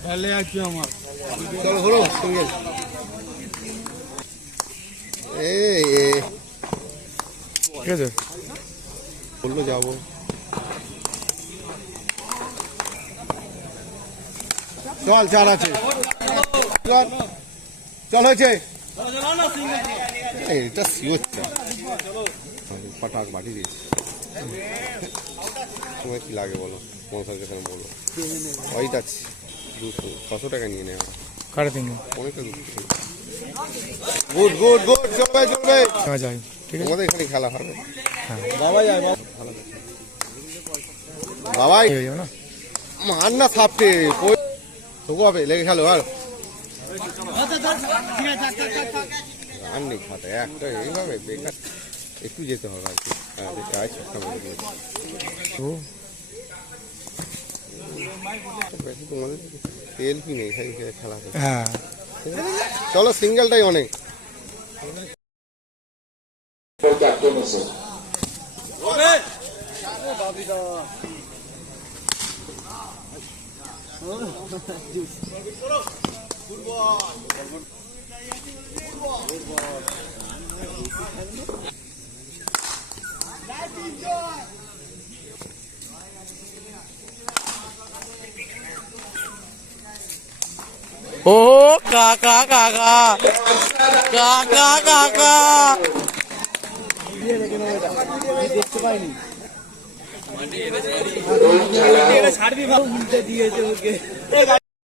ভালো আছে আমার চলো এ, ঠিক আছে বলল যাব চল চার আছে। চল চল হয়েছে। এটা শিওর চাল পটাক বাটি দিয়েছি। তোমার কি লাগে বলো? পঞ্চাশ টাকা বলো। ওইটা আছে দুশো ছশো টাকা নিয়ে নেওয়া। কাটে তিন অনেকটা দুশো গুড গুড গুড চলবে চলবে যাই। ঠিক আছে। আমাদের এখানে খেলা হবে? বাবা। যায় বাবাই। হয়ে যাবে না? মার না সাপটে তবু হবে লেগে খেলো আর। আর নেই খাতে একটা এইভাবে বেকার। একটু যেতে হবে আর কি। মেরে দিয়েছে। ও বেশি তোমাদের তেল কি নেই খেলা হ্যাঁ। চলো সিঙ্গেলটাই অনেক। ও কাকা কাকা কাকা কাকা দেখতে পাইনি দিয়েছে ওকে